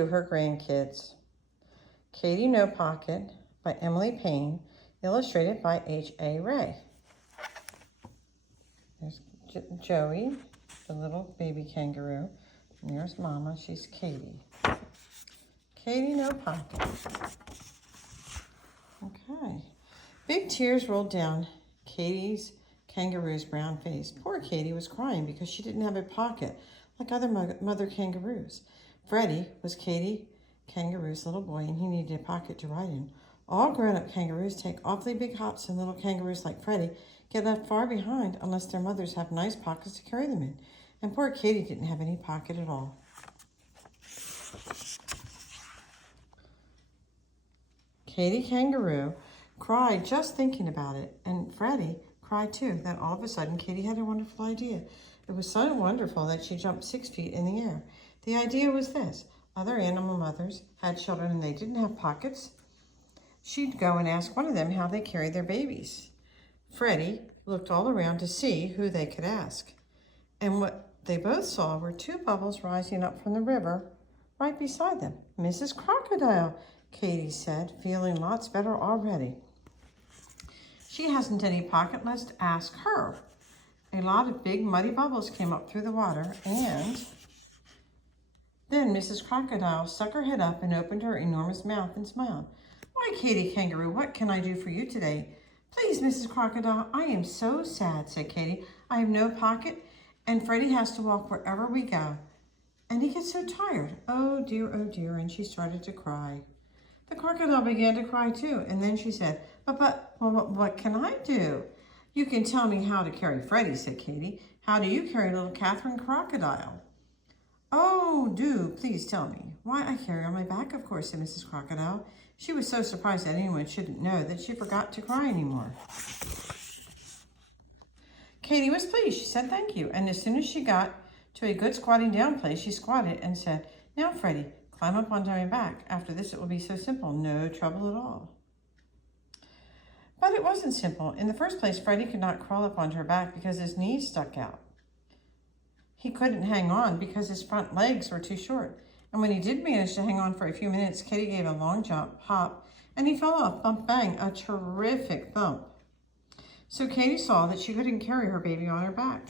to her grandkids. Katy No Pocket by Emily Payne, illustrated by H.A. Ray. There's Joey, the little baby kangaroo. And there's Mama, she's Katy. Katy No Pocket. Okay. Big tears rolled down Katy's kangaroo's brown face. Poor Katy was crying because she didn't have a pocket like other mother kangaroos. Freddie was Katy Kangaroo's little boy, and he needed a pocket to ride in. All grown-up kangaroos take awfully big hops, and little kangaroos like Freddie get left far behind unless their mothers have nice pockets to carry them in. And poor Katy didn't have any pocket at all. Katy Kangaroo cried just thinking about it, and Freddie cried too. Then all of a sudden, Katy had a wonderful idea. It was so wonderful that she jumped 6 feet in the air. The idea was this. Other animal mothers had children and they didn't have pockets. She'd go and ask one of them how they carried their babies. Freddie looked all around to see who they could ask. And what they both saw were 2 bubbles rising up from the river right beside them. "Mrs. Crocodile," Katy said, feeling lots better already. "She hasn't any pocket, let's ask her." A lot of big muddy bubbles came up through the water, and then Mrs. Crocodile stuck her head up and opened her enormous mouth and smiled. "Why, Katy Kangaroo, what can I do for you today?" "Please, Mrs. Crocodile, I am so sad," said Katy. "I have no pocket, and Freddie has to walk wherever we go. And he gets so tired. Oh dear, and she started to cry. The crocodile began to cry too, and then she said, But, what can I do?" "You can tell me how to carry Freddie," said Katy. "How do you carry little Catherine Crocodile?" "Oh, do please tell me." "Why, I carry on my back, of course," said Mrs. Crocodile. She was so surprised that anyone shouldn't know that she forgot to cry anymore. Katy was pleased. She said thank you, and as soon as she got to a good squatting down place, she squatted and said, "Now, Freddie, climb up onto my back. After this, it will be so simple, no trouble at all." But it wasn't simple. In the first place, Freddie could not crawl up onto her back because his knees stuck out. He couldn't hang on because his front legs were too short. And when he did manage to hang on for a few minutes, Katy gave a long jump, hop, and he fell off, bump, bang, a terrific thump. So Katy saw that she couldn't carry her baby on her back.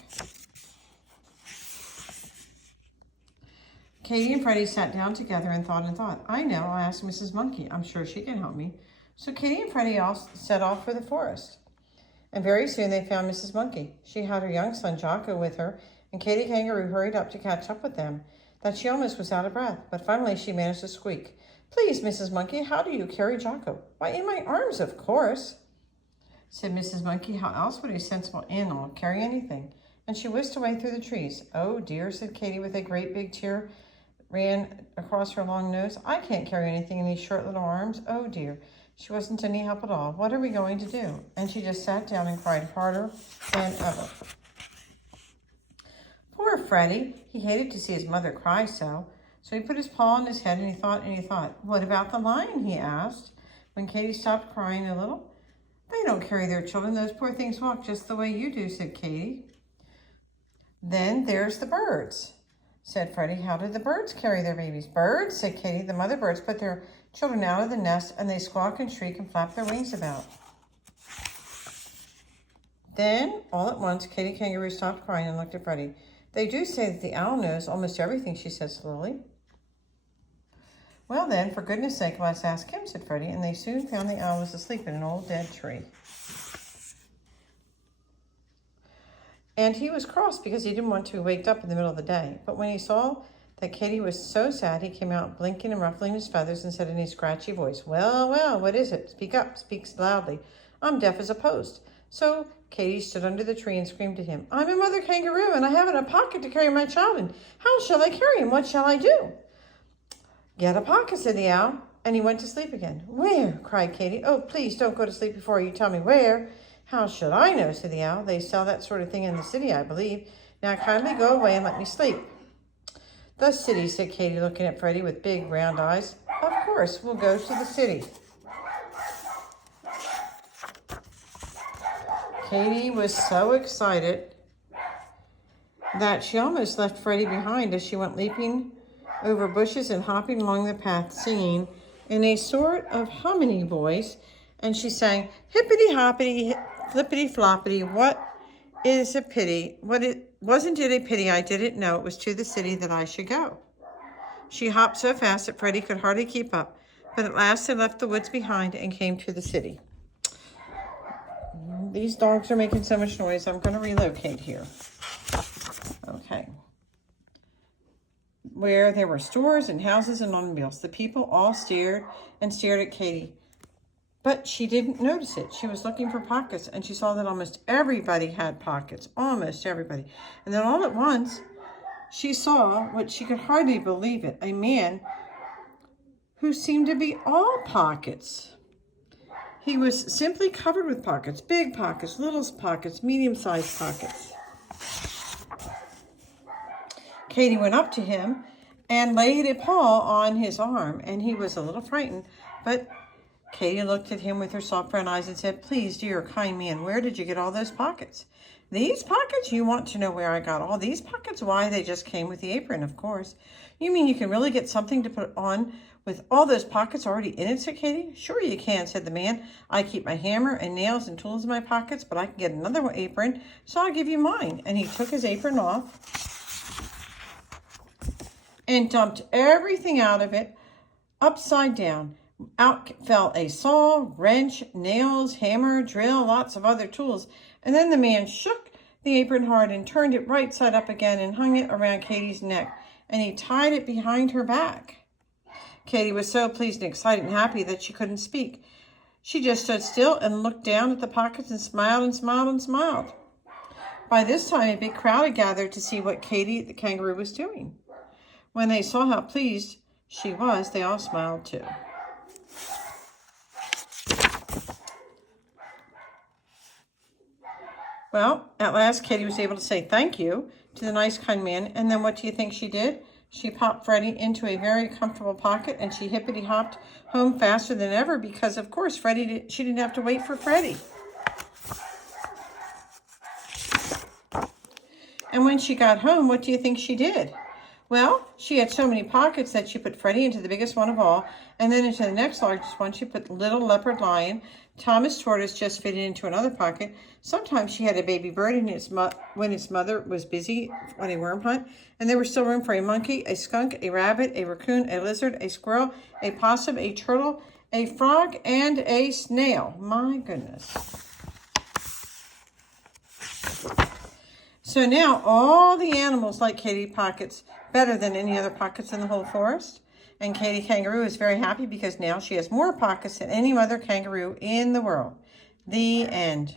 Katy and Freddie sat down together and thought. "I know, I'll ask Mrs. Monkey. I'm sure she can help me." So Katy and Freddie all set off for the forest. And very soon they found Mrs. Monkey. She had her young son Jocko with her, and Katy Kangaroo hurried up to catch up with them. That she almost was out of breath, but finally she managed to squeak, "Please, Mrs. Monkey, how do you carry Jocko?" "Why, in my arms, of course," said Mrs. Monkey. "How else would a sensible animal carry anything?" And she whisked away through the trees. "Oh dear," said Katy with a great big tear ran across her long nose. "I can't carry anything in these short little arms. Oh dear." She wasn't any help at all. "What are we going to do?" And she just sat down and cried harder than ever. Poor Freddie, he hated to see his mother cry so. So he put his paw on his head and he thought. "What about the lion?" he asked. When Katy stopped crying a little. "They don't carry their children. Those poor things walk just the way you do," said Katy. "Then there's the birds," said Freddie. "How do the birds carry their babies?" "Birds," said Katy. "The mother birds put their children out of the nest and they squawk and shriek and flap their wings about." Then, all at once, Katy Kangaroo stopped crying and looked at Freddie. "They do say that the owl knows almost everything," she said slowly. "Well then, for goodness sake, let's ask him," said Freddie, and they soon found the owl was asleep in an old dead tree. And he was cross because he didn't want to be waked up in the middle of the day. But when he saw that Katy was so sad, he came out blinking and ruffling his feathers and said in a scratchy voice, well, what is it? Speak up, speak loudly. I'm deaf as a post." So Katy stood under the tree and screamed at him, "I'm a mother kangaroo and I haven't a pocket to carry my child in. How shall I carry him? What shall I do?" "Get a pocket," said the owl, and he went to sleep again. "Where?" cried Katy. "Oh, please don't go to sleep before you tell me where." "How should I know?" said the owl. "They sell that sort of thing in the city, I believe. Now kindly go away and let me sleep." "The city," said Katy, looking at Freddie with big round eyes. "Of course, we'll go to the city." Katy was so excited that she almost left Freddie behind as she went leaping over bushes and hopping along the path, singing in a sort of humming voice. And she sang, hippity hoppity, flippity floppity, what is a pity? Wasn't it a pity I didn't know it was to the city that I should go? She hopped so fast that Freddie could hardly keep up, but at last they left the woods behind and came to the city. These dogs are making so much noise, I'm going to relocate here. Okay. Where there were stores and houses and automobiles. The people all stared and stared at Katy. But she didn't notice it. She was looking for pockets, and she saw that almost everybody had pockets. Almost everybody. And then all at once, she saw what she could hardly believe it. A man who seemed to be all pockets. He was simply covered with pockets. Big pockets, little pockets, medium-sized pockets. Katy went up to him and laid a paw on his arm, and he was a little frightened, but Katy looked at him with her soft brown eyes and said, please, dear, kind man, where did you get all those pockets? These pockets? You want to know where I got all these pockets? Why, they just came with the apron, of course. You mean you can really get something to put on with all those pockets already in it, said Katy. Sure you can, said the man. I keep my hammer and nails and tools in my pockets, but I can get another apron, so I'll give you mine. And he took his apron off and dumped everything out of it upside down. Out fell a saw, wrench, nails, hammer, drill, lots of other tools. And then the man shook the apron hard and turned it right side up again and hung it around Katy's neck. And he tied it behind her back. Katy was so pleased and excited and happy that she couldn't speak. She just stood still and looked down at the pockets and smiled and smiled and smiled. By this time, a big crowd had gathered to see what Katy the kangaroo was doing. When they saw how pleased she was, they all smiled too. Well, at last, Katy was able to say thank you to the nice, kind man. And then what do you think she did? She popped Freddie into a very comfortable pocket, and she hippity-hopped home faster than ever because, of course, she didn't have to wait for Freddie. And when she got home, what do you think she did? Well, she had so many pockets that she put Freddie into the biggest one of all, and then into the next largest one, she put Little Leopard Lion. Thomas Tortoise just fitted into another pocket. Sometimes she had a baby bird when its mother was busy on a worm hunt, and there was still room for a monkey, a skunk, a rabbit, a raccoon, a lizard, a squirrel, a possum, a turtle, a frog, and a snail. My goodness. So now all the animals like Katy pockets better than any other pockets in the whole forest. And Katy Kangaroo is very happy because now she has more pockets than any other kangaroo in the world. The end.